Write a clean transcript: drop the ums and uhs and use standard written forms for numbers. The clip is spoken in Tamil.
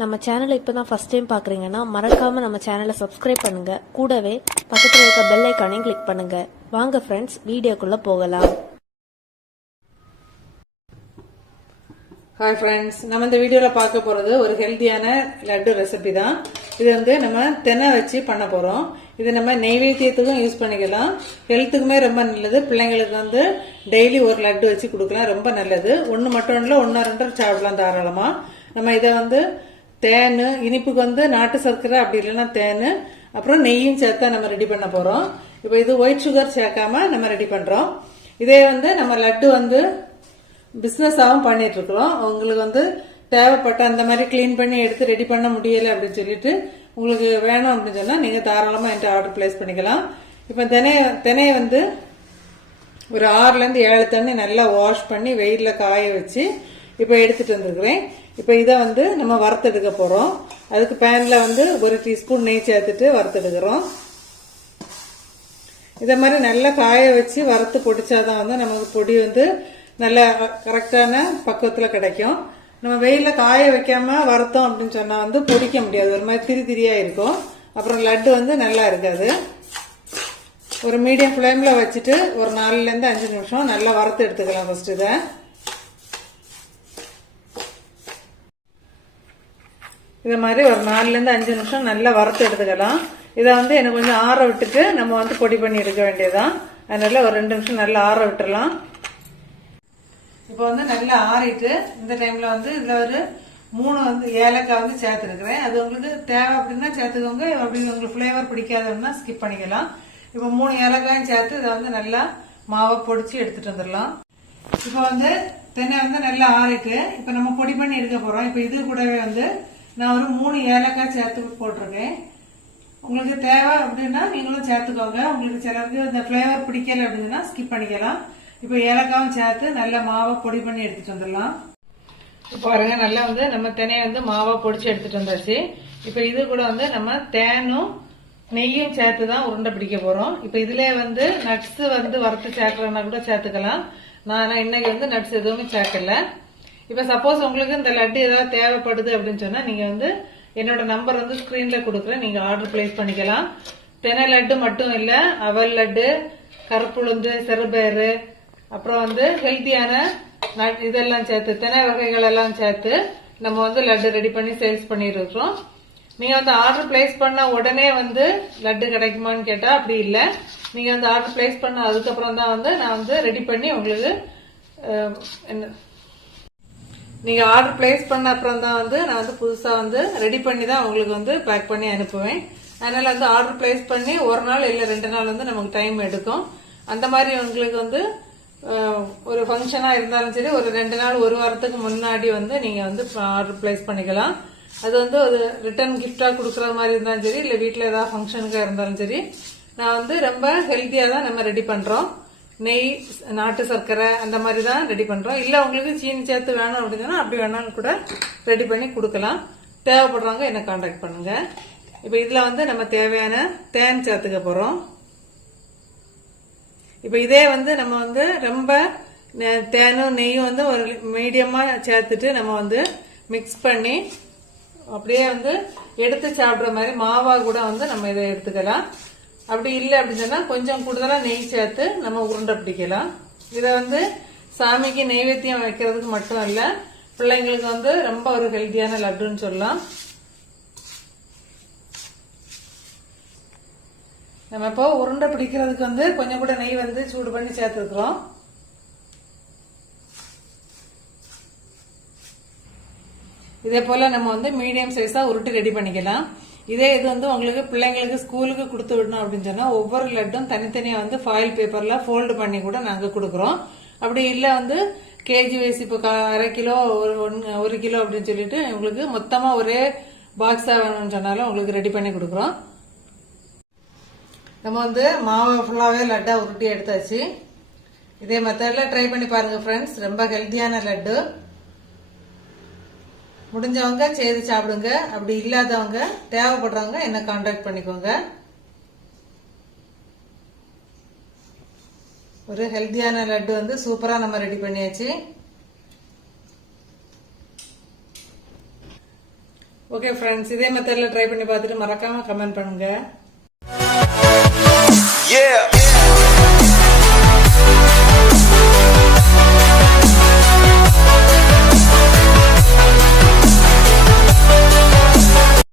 நம்ம சேனலை இப்போ தான் ஃபர்ஸ்ட் டைம் பார்க்குறீங்கன்னா மறக்காமல் நம்ம சேனலை சப்ஸ்கிரைப் பண்ணுங்கள். கூடவே பக்கத்தில் இருக்க பெல் ஐக்கானையும் கிளிக் பண்ணுங்கள். வாங்க ஃப்ரெண்ட்ஸ், வீடியோக்குள்ளே போகலாம். ஹாய் ஃப்ரெண்ட்ஸ், நம்ம இந்த வீடியோவில் பார்க்க போகிறது ஒரு ஹெல்த்தியான லட்டு ரெசிபி தான். இது வந்து நம்ம தென்னை வச்சு பண்ண போகிறோம். இது நம்ம நெய்வேத்தியத்துக்கும் யூஸ் பண்ணிக்கலாம், ஹெல்த்துக்குமே ரொம்ப நல்லது. பிள்ளைங்களுக்கு வந்து டெய்லி ஒரு லட்டு வச்சு கொடுக்கலாம், ரொம்ப நல்லது. ஒன்று மட்டும் இல்லை, 1-2 சாப்பிடலாம் தாராளமாக. நம்ம இதை வந்து தேன், இனிப்புக்கு வந்து நாட்டு சர்க்கரை, அப்படி இல்லைன்னா தேன், அப்புறம் நெய்யும் சேர்த்தா நம்ம ரெடி பண்ண போகிறோம். இப்போ இது ஒயிட் சுகர் சேர்க்காம நம்ம ரெடி பண்ணுறோம். இதே வந்து நம்ம லட்டு வந்து பிஸ்னஸாகவும் பண்ணிட்டு இருக்கிறோம். உங்களுக்கு வந்து தேவைப்பட்ட அந்த மாதிரி கிளீன் பண்ணி எடுத்து ரெடி பண்ண முடியலை அப்படின்னு சொல்லிட்டு உங்களுக்கு வேணும் அப்படின்னு சொன்னால் நீங்கள் தாராளமாக என்கிட்ட ஆர்டர் பிளேஸ் பண்ணிக்கலாம். இப்போ தினையை வந்து ஒரு 6-7 தண்ணி நல்லா வாஷ் பண்ணி வெயிலில் காய வச்சு இப்போ எடுத்துட்டு வந்துருக்குறேன். இப்போ இதை வந்து நம்ம வறுத்தெடுக்க போகிறோம். அதுக்கு பேனில் வந்து 1 டீஸ்பூன் நெய் சேர்த்துட்டு வறுத்தெடுக்கிறோம். இதை மாதிரி நல்லா காய வச்சு வறுத்து பொடிச்சாதான் வந்து நமக்கு பொடி வந்து நல்ல கரெக்டான பக்குவத்தில் கிடைக்கும். நம்ம வெயிலில் காய வைக்காம வறுத்தோம் அப்படின்னு சொன்னால் வந்து பொடிக்க முடியாது, ஒரு மாதிரி திரி திரியாக இருக்கும். அப்புறம் லட்டு வந்து நல்லா இருக்காது. ஒரு மீடியம் ஃப்ளேமில் வச்சுட்டு ஒரு 4-5 நிமிஷம் நல்லா வறுத்து எடுத்துக்கலாம். ஃபர்ஸ்ட் இதை மாதிரி ஒரு 4-5 நிமிஷம் நல்லா வறுத்து எடுத்துக்கலாம். இதை வந்து எனக்கு கொஞ்சம் ஆற விட்டுட்டு நம்ம வந்து பொடி பண்ணி எடுக்க வேண்டியதுதான். அதனால ஒரு 2 நிமிஷம் நல்லா ஆற விட்டுறலாம். இப்போ வந்து நல்லா ஆறிட்டு இந்த டைம்ல வந்து இதுல ஒரு 3 வந்து ஏலக்காய் வந்து சேர்த்துருக்கிறேன். அது உங்களுக்கு தேவை அப்படின்னா சேர்த்துக்கோங்க, அப்படி உங்களுக்கு ஃபிளேவர் பிடிக்காதுன்னா ஸ்கிப் பண்ணிக்கலாம். இப்போ 3 ஏலக்காயும் சேர்த்து இதை வந்து நல்லா மாவை பொடிச்சு எடுத்துட்டு வந்துடலாம். இப்போ வந்து தென்னை வந்து நல்லா ஆறிட்டு இப்போ நம்ம பொடி பண்ணி எடுக்க போறோம். இப்போ இது கூடவே வந்து நான் ஒரு 3 ஏலக்காய் சேர்த்து போட்டிருக்கேன். உங்களுக்கு தேவை அப்படின்னா நீங்களும் சேர்த்துக்கோங்க. உங்களுக்கு சிலருக்கு இந்த ஃபிளேவர் பிடிக்கல அப்படின்னா ஸ்கிப் பண்ணிக்கலாம். இப்போ ஏலக்காவும் சேர்த்து நல்லா மாவை பொடி பண்ணி எடுத்துட்டு வந்துடலாம். இப்போ பாருங்க, நல்லா வந்து நம்ம தினையை வந்து மாவை பொடிச்சு எடுத்துட்டு வந்தாச்சு. இப்போ இது கூட வந்து நம்ம தேனும் நெய்யும் சேர்த்து தான் உருண்டை பிடிக்க போறோம். இப்போ இதுல வந்து நட்ஸ் வந்து வறுத்து சேர்க்கறதுனா கூட சேர்த்துக்கலாம். நான் இன்னைக்கு வந்து நட்ஸ் எதுவுமே சேர்க்கல. இப்ப சப்போஸ் உங்களுக்கு இந்த லட்டு ஏதாவது தேவைப்படுது அப்படின்னு சொன்னா நீங்க வந்து என்னோட நம்பர் வந்து ஸ்கிரீன்ல கொடுக்குறேன், நீங்க ஆர்டர் பிளேஸ் பண்ணிக்கலாம். தெனை லட்டு மட்டும் இல்ல, அவல் லட்டு, கருப்புளுந்து, சிறுபயிறு, அப்புறம் வந்து ஹெல்த்தியான இதெல்லாம் சேர்த்து தெனை வகைகள் எல்லாம் சேர்த்து நம்ம வந்து லட்டு ரெடி பண்ணி சேல்ஸ் பண்ணிருக்கிறோம். நீங்க வந்து ஆர்டர் பிளேஸ் பண்ண உடனே வந்து லட்டு கிடைக்குமான்னு கேட்டா அப்படி இல்லை. நீங்க வந்து ஆர்டர் பிளேஸ் பண்ண அதுக்கப்புறம் தான் வந்து நான் வந்து ரெடி பண்ணி உங்களுக்கு நீங்க ஆர்டர் பிளேஸ் பண்ண அப்புறம் தான் வந்து நான் வந்து புதுசா வந்து ரெடி பண்ணி தான் உங்களுக்கு வந்து பேக் பண்ணி அனுப்புவேன். அதனால வந்து ஆர்டர் பிளேஸ் பண்ணி 1 நாள் இல்ல 2 நாள் வந்து நமக்கு டைம் எடுக்கும். அந்த மாதிரி உங்களுக்கு வந்து ஒரு ஃபங்க்ஷனா இருந்தாலும் சரி, ஒரு 2 நாள் 1 வாரத்துக்கு முன்னாடி வந்து நீங்க வந்து ஆர்டர் பிளேஸ் பண்ணிக்கலாம். அது வந்து ஒரு ரிட்டர்ன் கிஃப்டா கொடுக்கற மாதிரி இருந்தாலும் சரி, இல்ல வீட்டுல ஏதாவது ஃபங்க்ஷனுக்கா இருந்தாலும் சரி, நான் வந்து ரொம்ப ஹெல்த்தியா தான் நம்ம ரெடி பண்றோம். நெய், நாட்டு சர்க்கரை அந்த மாதிரி தான் ரெடி பண்றோம். இல்ல உங்களுக்கு சீனி சேர்த்து வேணும் அப்படின்னா அப்படி வேணாலும் கூட ரெடி பண்ணி கொடுக்கலாம். தேவைப்படுறவங்க என்ன கான்டாக்ட் பண்ணுங்க. இப்ப இதுல வந்து நம்ம தேவையான தேன் சேர்த்துக்க போறோம். இப்ப இதே வந்து நம்ம வந்து ரொம்ப தேனும் நெய்யும் வந்து ஒரு மீடியமா சேர்த்துட்டு நம்ம வந்து மிக்ஸ் பண்ணி அப்படியே வந்து எடுத்து சாப்பிடுற மாதிரி மாவா கூட வந்து நம்ம இதை எடுத்துக்கலாம். அப்படி இல்லை அப்படின்னு சொன்னா கொஞ்சம் கூடுதலா நெய் சேர்த்து நம்ம உருண்டை பிடிக்கலாம். இதை வந்து சாமிக்கு நெய்வேத்தியம் வைக்கிறதுக்கு மட்டும் இல்ல, பிள்ளைங்களுக்கு வந்து ரொம்ப ஒரு ஹெல்த்தியான லட்டுன்னு சொல்லலாம். நம்ம இப்போ உருண்டை பிடிக்கிறதுக்கு வந்து கொஞ்சம் கூட நெய் வந்து சூடு பண்ணி சேர்த்துக்கிறோம். இதே போல நம்ம வந்து மீடியம் சைஸா உருட்டி ரெடி பண்ணிக்கலாம். இதே இது வந்து உங்களுக்கு பிள்ளைங்களுக்கு ஸ்கூலுக்கு கொடுத்து விடணும் அப்படின்னு சொன்னா ஒவ்வொரு லட்டும் தனித்தனியா வந்து ஃபாயில் பேப்பர்ல ஃபோல்டு பண்ணி கூட நாங்க கொடுக்கறோம். அப்படி இல்ல வந்து கேஜி வைஸ் இப்போ 1/2 கிலோ 1 கிலோ அப்படின்னு சொல்லிட்டு உங்களுக்கு மொத்தமா ஒரே பாக்ஸா வேணும்னு சொன்னாலும் உங்களுக்கு ரெடி பண்ணி கொடுக்குறோம். நம்ம வந்து மாவை ஃபுல்லாவே லட்டா உருட்டி எடுத்தாச்சு. இதே மெத்தட்ல ட்ரை பண்ணி பாருங்க ஃப்ரெண்ட்ஸ், ரொம்ப ஹெல்த்தியான லட்டு. முடிஞ்சவங்க செய்து சாப்பிடுங்க, அப்படி இல்லாதவங்க தேவைப்படுறவங்க என்ன கான்டாக்ட் பண்ணிக்கோங்க. ஒரு ஹெல்த்தியான லட்டு வந்து சூப்பரா நம்ம ரெடி பண்ணியாச்சு. ஓகே ஃப்ரெண்ட்ஸ், இதே மெத்தட்ல ட்ரை பண்ணி பார்த்துட்டு மறக்காம கமெண்ட் பண்ணுங்க. Yeah.